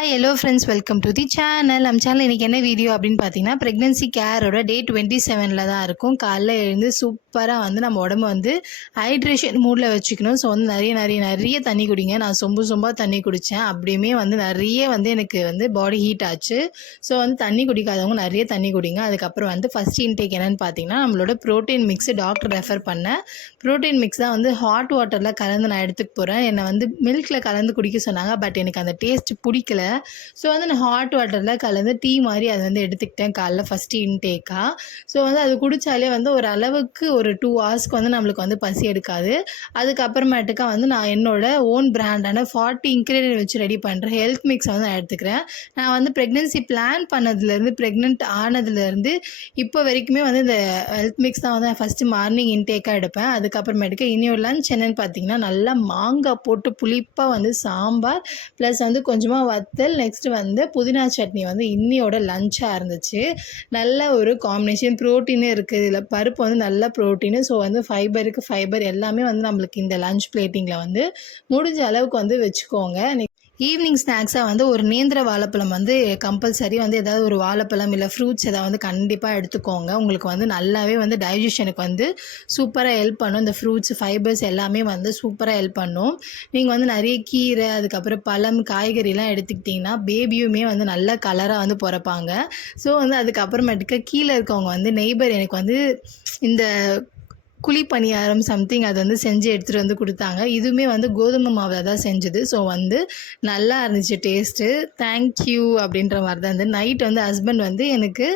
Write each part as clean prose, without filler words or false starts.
Hi hello friends, welcome to the channel. நம்ம channel இன்றைக்கி என்ன வீடியோ அப்படின்னு பார்த்தீங்கன்னா, ப்ரெக்னென்சி கேரோட டே 27 தான் இருக்கும். காலைல எழுந்து சூப்பராக வந்து நம்ம உடம்பு வந்து ஹைட்ரேஷன் மூடில் வச்சுக்கணும். ஸோ வந்து நிறைய தண்ணி குடிங்க. நான் சொம்பாக தண்ணி குடித்தேன். அப்படியுமே வந்து நிறைய வந்து எனக்கு வந்து பாடி ஹீட் ஆச்சு. ஸோ வந்து தண்ணி குடிக்காதவங்க நிறைய தண்ணி குடிங்க. அதுக்கப்புறம் வந்து ஃபஸ்ட் இன்டேக் என்னென்னு பார்த்தீங்கன்னா, நம்மளோட ப்ரோட்டீன் மிக்ஸு டாக்டர் ரெஃபர் பண்ண ப்ரோட்டீன் மிக்ஸ் தான் வந்து ஹாட் வாட்டரில் கலந்து நான் எடுத்துக்க போகிறேன். என்னை வந்து மில்கில் கலந்து குடிக்க சொன்னாங்க. பட் எனக்கு அந்த டேஸ்ட் பிடிக்கல. ஸோ வந்து நான் ஹாட் வாட்டரில் கலந்து டீ மாதிரி அதை வந்து எடுத்துக்கிட்டேன் காலைல ஃபஸ்ட்டு இன்டேக்காக. ஸோ வந்து அது குடித்தாலே வந்து ஒரு அளவுக்கு ஒரு 2 ஹவர்ஸ்க்கு வந்து நம்மளுக்கு வந்து பசி எடுக்காது. அதுக்கப்புறமேட்டுக்கா வந்து நான் என்னோடய ஓன் பிராண்டான 40 இன்க்ரீடியன்ட் வச்சு ரெடி பண்ணுற ஹெல்த் மிக்ஸை வந்து நான் எடுத்துக்கிறேன். நான் வந்து ப்ரெக்னென்சி பிளான் பண்ணதுலேருந்து ப்ரெக்னென்ட் ஆனதுலேருந்து இப்போ வரைக்குமே வந்து இந்த ஹெல்த் மிக்ஸ் தான் வந்து ஃபஸ்ட்டு மார்னிங் இன்டேக்காக எடுப்பேன். அதுக்கப்புறமேட்டுக்கு இன்னொரு லஞ்ச் என்னென்னு பார்த்தீங்கன்னா, நல்லா மாங்காய் போட்டு புளிப்பாக வந்து சாம்பார் ப்ளஸ் வந்து கொஞ்சமாக வத்தல், நெக்ஸ்ட்டு வந்து புதினா சட்னி வந்து இன்னியோட லஞ்சாக இருந்துச்சு. நல்ல ஒரு காம்பினேஷன். ப்ரோட்டீனே இருக்குது இதில், பருப்பு வந்து நல்ல ப்ரோட்டீனு. ஸோ வந்து ஃபைபருக்கு ஃபைபர் எல்லாமே வந்து நம்மளுக்கு இந்த லஞ்ச் பிளேட்டிங்கில் வந்து முடிஞ்ச அளவுக்கு வந்து வச்சுக்கோங்க. ஈவினிங் ஸ்நாக்ஸாக வந்து ஒரு நேந்திர வாழைப்பழம் வந்து கம்பல்சரி வந்து ஏதாவது ஒரு வாழைப்பழம் இல்லை ஃப்ரூட்ஸ் ஏதாவது வந்து கண்டிப்பாக எடுத்துக்கோங்க. உங்களுக்கு வந்து நல்லாவே வந்து டைஜஷனுக்கு வந்து சூப்பராக ஹெல்ப் பண்ணும். இந்த ஃப்ரூட்ஸ் ஃபைபர்ஸ் எல்லாமே வந்து சூப்பராக ஹெல்ப் பண்ணும். நீங்கள் வந்து நிறைய கீரை, அதுக்கப்புறம் பழம், காய்கறிலாம் எடுத்துக்கிட்டிங்கன்னா பேபியுமே வந்து நல்ல கலராக வந்து பிறப்பாங்க. ஸோ வந்து அதுக்கப்புறமேட்டுக்கு கீழே இருக்கவங்க வந்து நெய்பர் எனக்கு வந்து இந்த குழி பணியாரம் சம்திங் அது வந்து செஞ்சு எடுத்துகிட்டு வந்து கொடுத்தாங்க. இதுவுமே வந்து கோதுமை மாவில் தான் செஞ்சது. ஸோ வந்து நல்லா இருந்துச்சு டேஸ்ட்டு. தேங்க்யூ அப்படின்ற மாதிரி தான் இருந்தது. நைட் வந்து ஹஸ்பண்ட் வந்து எனக்கு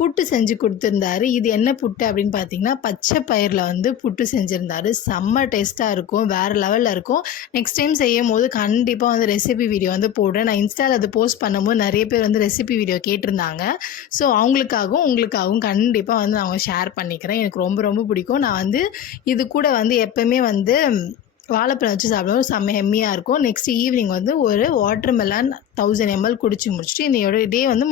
புட்டு செஞ்சு கொடுத்துருந்தாரு. இது என்ன புட்டு அப்படின்னு பார்த்தீங்கன்னா, பச்சை பயிரில் வந்து புட்டு செஞ்சுருந்தாரு. செம்ம டேஸ்ட்டாக இருக்கும், வேறு லெவலில் இருக்கும். நெக்ஸ்ட் டைம் செய்யும் போது கண்டிப்பாக வந்து ரெசிபி வீடியோ வந்து போடுறேன். நான் இன்ஸ்டாவில் அது போஸ்ட் பண்ணும்போது நிறைய பேர் வந்து ரெசிபி வீடியோ கேட்டிருந்தாங்க. ஸோ அவங்களுக்காகவும் உங்களுக்காகவும் கண்டிப்பாக வந்து நான் ஷேர் பண்ணிக்கிறேன். எனக்கு ரொம்ப பிடிக்கும். நான் வந்து இது கூட வந்து எப்பவுமே வந்து வாழைப்பழம் வச்சு சாப்பிடுவோம். செம்ம ஹெம்மியாக இருக்கும். நெக்ஸ்ட் ஈவினிங் வந்து ஒரு வாட்டர் மெலன் 1000 ml குடிச்சு முடிச்சுட்டு என்னோட டே வந்து